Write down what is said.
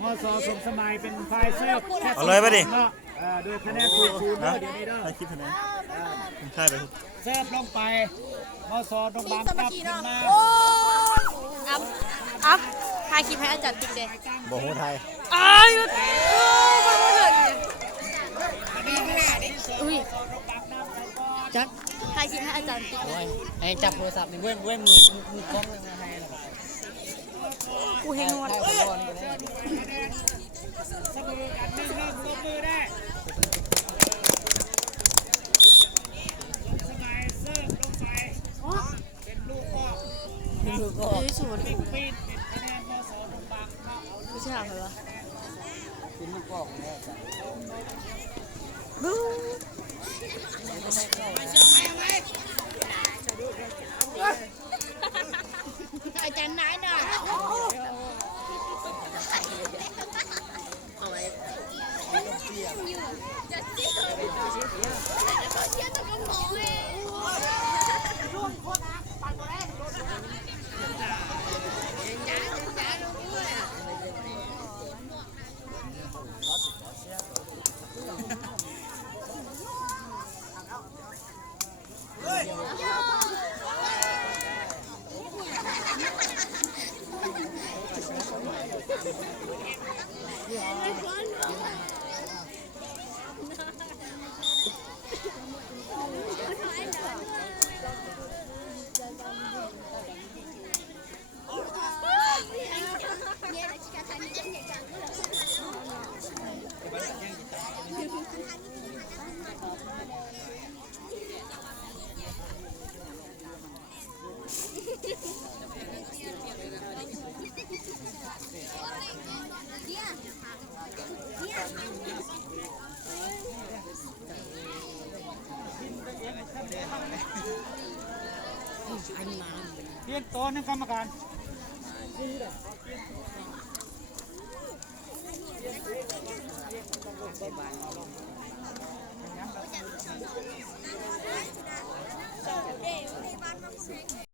มอสอสมสมัยเป็นฝ่ายเสิร์ฟเอาเลยไปดิโดยคะแนนคูณเดี๋ยวนี้เด้อให้คิดคะแนนคุณค่ายไป เสิร์ฟลงไปมอสอตรงบางกลับขึ้นมาอัพถ่ายคลิปให้อาจารย์ติ๊กเด้ บอกหัวไทยอ้ายมันพูดเลยอุ้ยจักถ่ายคลิปให้อาจารย์ติ๊กไอ้จับโทรศัพท์นี่เว้นมือกล้องมาให้แล้วกูเฮงนวดเสมอกัน1-1ตบมือได้สมัยเสิร์ฟลงไปเป็นลูกก็สวยปีนเป็นคะแนนมอสอตรงบางเอาไม่ใช่อะไรวะเป็นลูกกล้องแน่จ้ะอาจารย์นายหน่อยเปลี่ยนตัวนึงกรรมการ